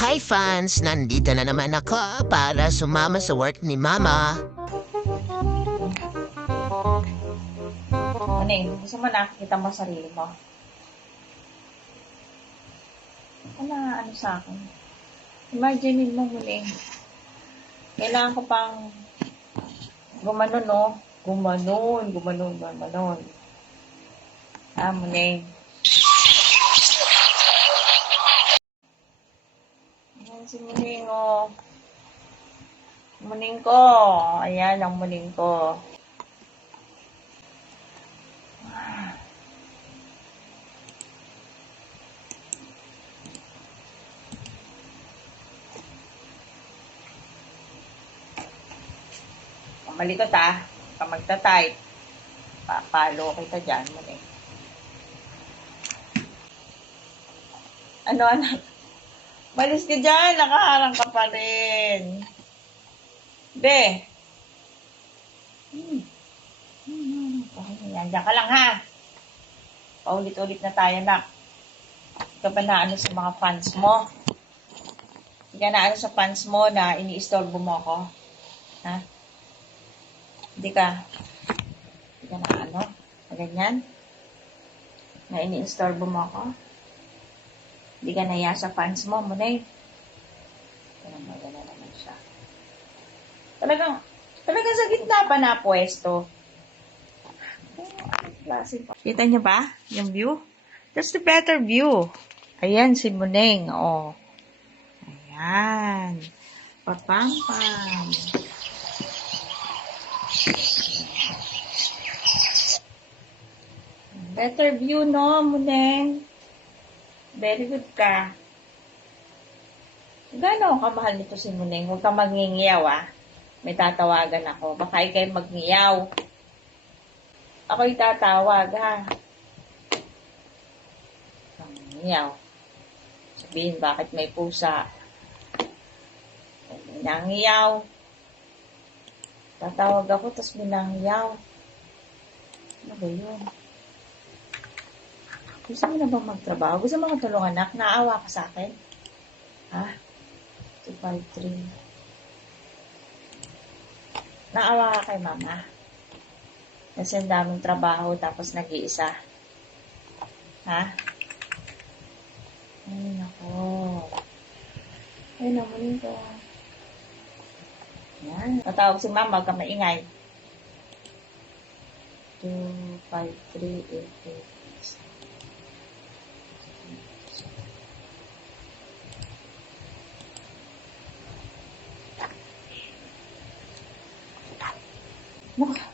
Hi fans! Nandito na naman ako para sumama sa work ni Mama. Muning, gusto mo nakikita mo sarili mo? Ano sa akin? Imagine mo, Muning. Kailangan ko pang gumanon, no? Gumanon. Muning. Ayan si Muning, oh. Muning ko. Ayan ang muning ko. Malikot pag magta-type, papalo kita dyan, Muning. Ano, anak? Malis ka dyan, nakaharang ka pa rin. Be. Yan, dyan ka lang, ha? Paulit-ulit na tayo, nak. Hindi ka ba naano sa mga fans mo? Hindi ka naano sa fans mo na ini-istorbo mo ako? Ha? Hindi ka naano? Na ganyan? Na ini-istorbo mo ako? Hindi ka naya sa fans mo, Munay? Magana naman siya. Talagang sa gitna pa na pwesto. Kita niyo ba yung view? That's the better view. Ayan si Muneng, oh. Ayan. Papampam. Better view, no, Muneng? Very good ka. Gano'n kamahal nito si Muneng? Huwag kang magngingiyaw, May tatawagan ako. Baka ikay magngiyaw. Ako'y tatawag, Magngiyaw. Sabihin, bakit may pusa? Minangiyaw. Tatawag ako, tapos minangiyaw. Ano ba yun? Gusto mo na bang magtrabaho? Gusto mo magtulungan, anak? Naawa ka sa akin? 253. Naawa ka kay Mama? Kasi ang daming trabaho tapos nag-iisa. Ay, nako. Ay, namunin ko. Yan. Tatawag si Mama, huwag ka maingay. 25388. Naka.